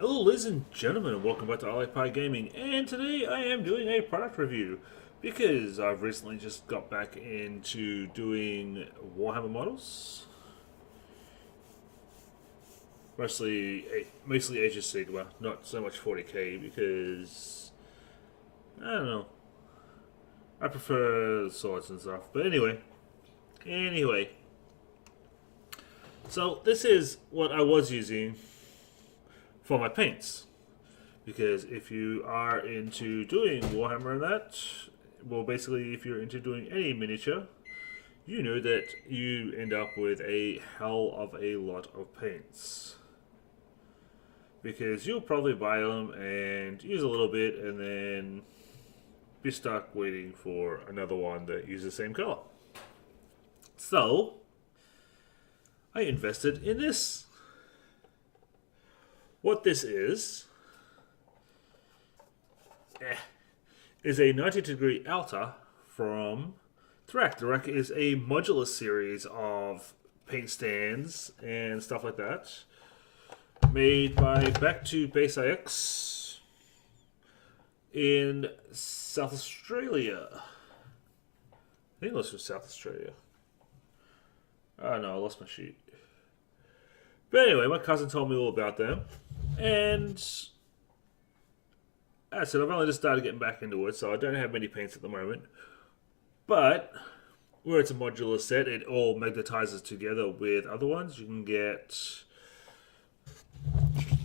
Hello ladies and gentlemen, and welcome back to iPie Gaming, and today I am doing a product review because I've recently just got back into doing Warhammer models. Mostly Age of Sigma, not so much 40k because, I don't know, I prefer swords and stuff, but anyway, so this is what I was using for my paints. Because if you are into doing Warhammer and that, well, basically, if you're into doing any miniature, you know that you end up with a hell of a lot of paints. Because you'll probably buy them and use a little bit and then be stuck waiting for another one that uses the same color. So, I invested in this. What this is a 90-degree outer from Thrak. Thrak is a modular series of paint stands and stuff like that, made by Back to Base IX in South Australia. I think it was from South Australia. Oh no, I lost my sheet. But anyway, my cousin told me all about them, and as I said, I've only just started getting back into it, so I don't have many paints at the moment. But where it's a modular set, it all magnetizes together with other ones. You can get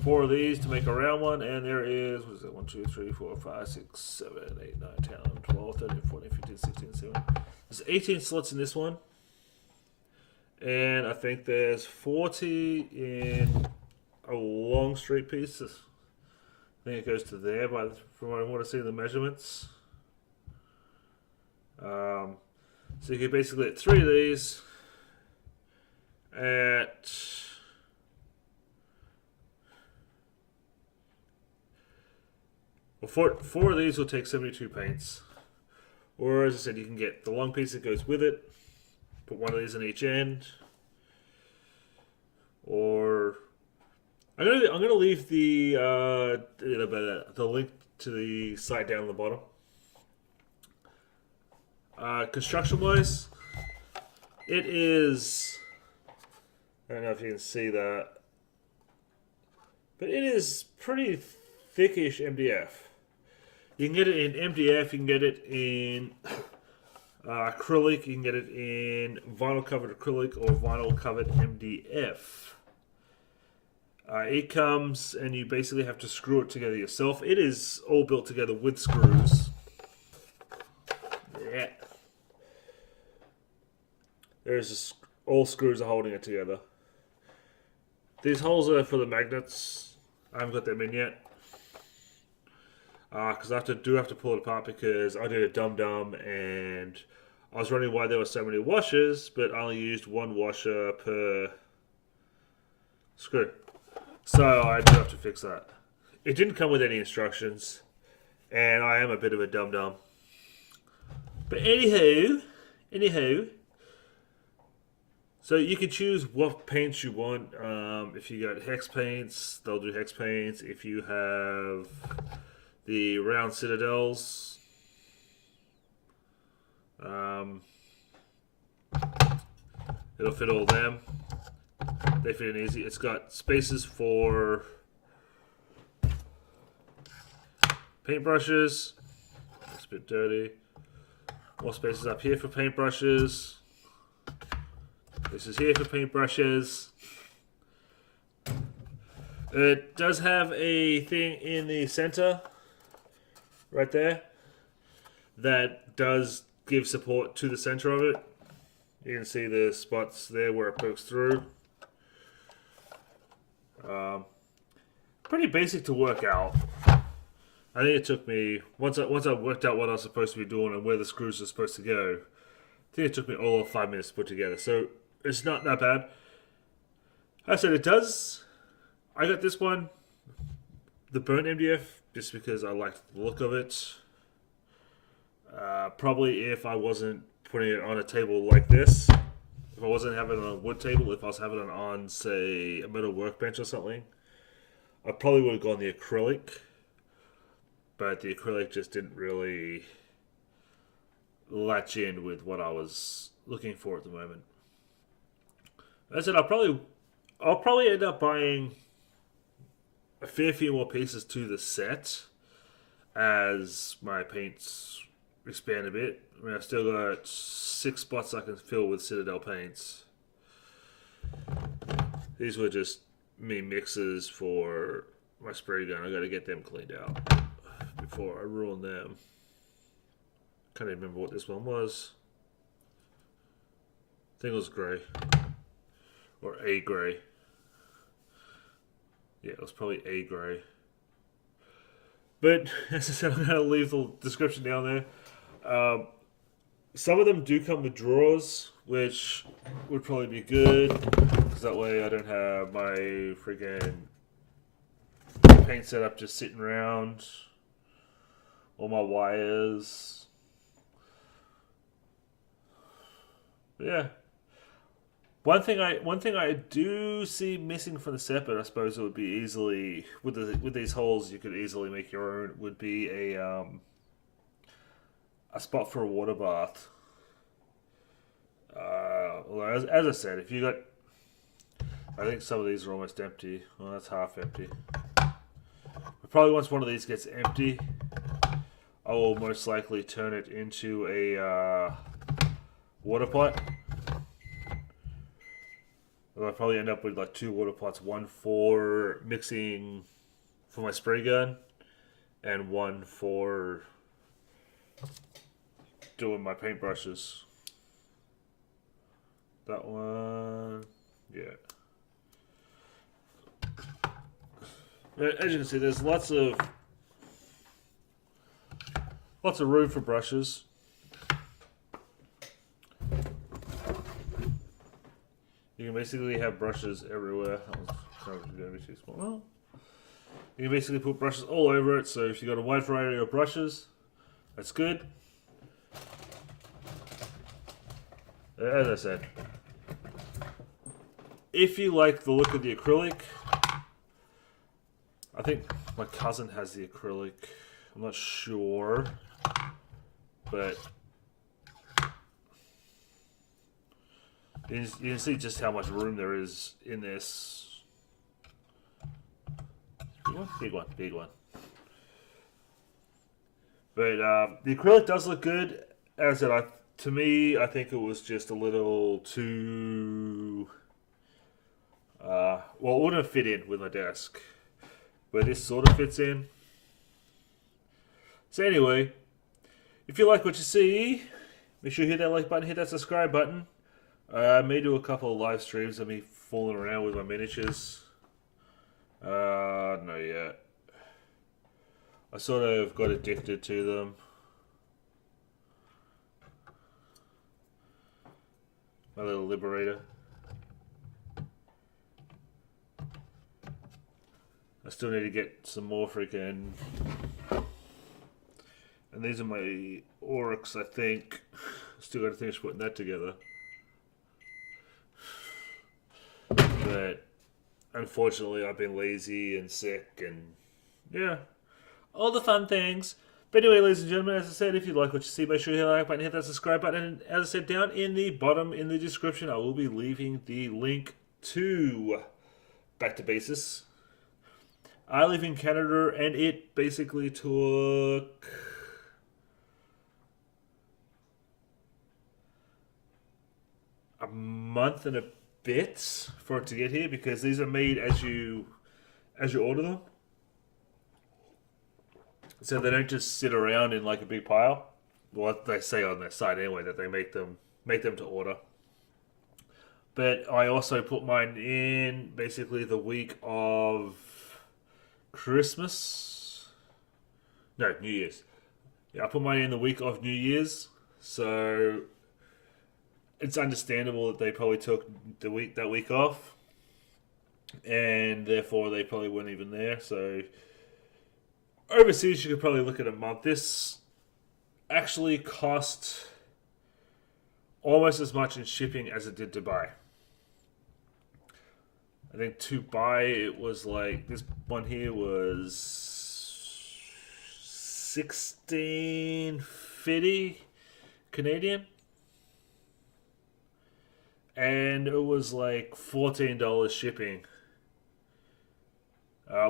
4 of these to make a round one, and there is, what is it, 1, 2, 3, 4, 5, 6, 7, 8, 9, 10, 11, 12, 13, 14, 15, 16, 17. There's 18 slots in this one. And I think there's 40 in a long straight piece. I think it goes to there from what I want to see the measurements. So you can basically get 3 of these at four of these will take 72 paints. Or as I said, you can get the long piece that goes with it. Put 1 of these on each end, or I'm gonna leave the link to the site down at the bottom. Construction wise, it is, I don't know if you can see that, but it is pretty thickish MDF. You can get it in MDF, you can get it in acrylic, you can get it in vinyl covered acrylic or vinyl covered MDF. It comes and you basically have to screw it together yourself. It is all built together with screws. Yeah. There's all screws are holding it together. These holes are for the magnets. I haven't got them in yet. Because I do have to pull it apart because I did a dum-dum and I was wondering why there were so many washers, but I only used 1 washer per screw. So I do have to fix that. It didn't come with any instructions, and I am a bit of a dum-dum. But anywho, so you can choose what paints you want. If you got hex paints, they'll do hex paints. If you have the round Citadels, it'll fit all them. They fit in easy. It's got spaces for paintbrushes. It's a bit dirty. More spaces up here for paintbrushes. Spaces here for paintbrushes. It does have a thing in the center, right there, that does give support to the center of it. You can see the spots there where it pokes through. Pretty basic to work out. I think it took me, once I worked out what I was supposed to be doing and where the screws are supposed to go, I think it took me all of 5 minutes to put together. So it's not that bad. I said it does. I got this one, the burnt MDF, just because I liked the look of it. Probably if I wasn't putting it on a table like this, if I wasn't having it on a wood table, if I was having it on, say, a metal workbench or something, I probably would have gone the acrylic, but the acrylic just didn't really latch in with what I was looking for at the moment. As I said, I'll probably end up buying a fair few more pieces to the set as my paints expand a bit. I mean, I've still got 6 spots I can fill with Citadel paints. These were just me mixes for my spray gun. I got to get them cleaned out before I ruin them. Can't even remember what this one was. I think it was grey. Or a grey. Yeah, it was probably a grey. But as I said, I'm going to leave the description down there. Some of them do come with drawers, which would probably be good, because that way I don't have my freaking paint setup just sitting around, all my wires. But yeah. One thing I do see missing from the set, but I suppose it would be easily with these holes you could easily make your own. Would be a spot for a water bath. Well, as I said, if you got, I think some of these are almost empty. Well, that's half empty. But probably once one of these gets empty, I will most likely turn it into a water pot. I'll probably end up with like 2 water pots, one for mixing for my spray gun, and one for doing my paintbrushes. That one, yeah. As you can see, there's lots of room for brushes. You can basically have brushes everywhere. That was going to be too small. Well, you can basically put brushes all over it. So if you've got a wide variety of brushes, that's good. As I said, if you like the look of the acrylic, I think my cousin has the acrylic. I'm not sure, but you can see just how much room there is in this. Big one. But the acrylic does look good. As I said, to me, I think it was just a little too. Well, it wouldn't fit in with my desk, but this sort of fits in. So anyway, if you like what you see, make sure you hit that like button, hit that subscribe button. I may do a couple of live streams of me fooling around with my miniatures. Not yet. I sort of got addicted to them. My little liberator. I still need to get some more freaking. And these are my Oryx, I think. Still got to finish putting that together. But unfortunately, I've been lazy and sick, and yeah, all the fun things. But anyway, ladies and gentlemen, as I said, if you like what you see, make sure you hit that like button, hit that subscribe button. And as I said, down in the bottom in the description, I will be leaving the link to Back to Basis. I live in Canada, and it basically took a month and a bit for it to get here, because these are made as you order them, so they don't just sit around in like a big pile. Well, they say on their site anyway that they make them to order. But I also put mine in basically the week of Christmas. No, New Year's. Yeah, I put mine in the week of New Year's, so it's understandable that they probably took that week off, and therefore they probably weren't even there. So overseas, you could probably look at a month. This actually cost almost as much in shipping as it did to buy. I think to buy it was like this one here was 16.50 Canadian, and it was like $14 shipping.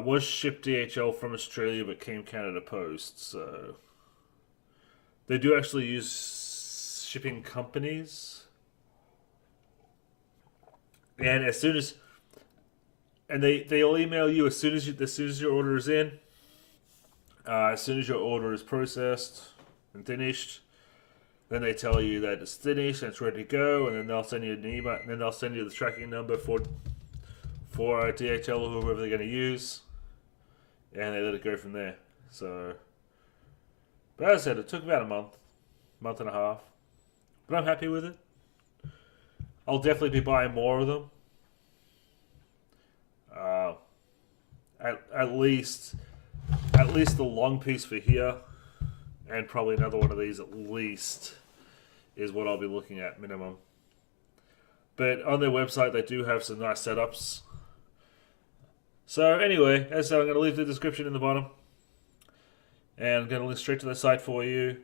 Was shipped DHL from Australia, but came Canada Post. So they do actually use shipping companies, and as soon as they'll email you as soon as your order is in, as soon as your order is processed and finished. Then they tell you that it's finished and it's ready to go, and then they'll send you an email, and then they'll send you the tracking number for DHL or whoever they're going to use, and they let it go from there. So, but as I said, it took about a month and a half, but I'm happy with it. I'll definitely be buying more of them. At least the long piece for here, and probably another one of these at least, is what I'll be looking at minimum. But on their website, they do have some nice setups. So anyway, as I said, I'm going to leave the description in the bottom, and I'm going to link straight to the site for you.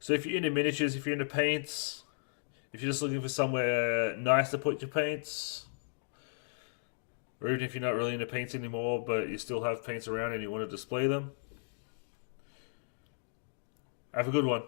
So if you're into miniatures, if you're into paints, if you're just looking for somewhere nice to put your paints, or even if you're not really into paints anymore, but you still have paints around and you want to display them, have a good one.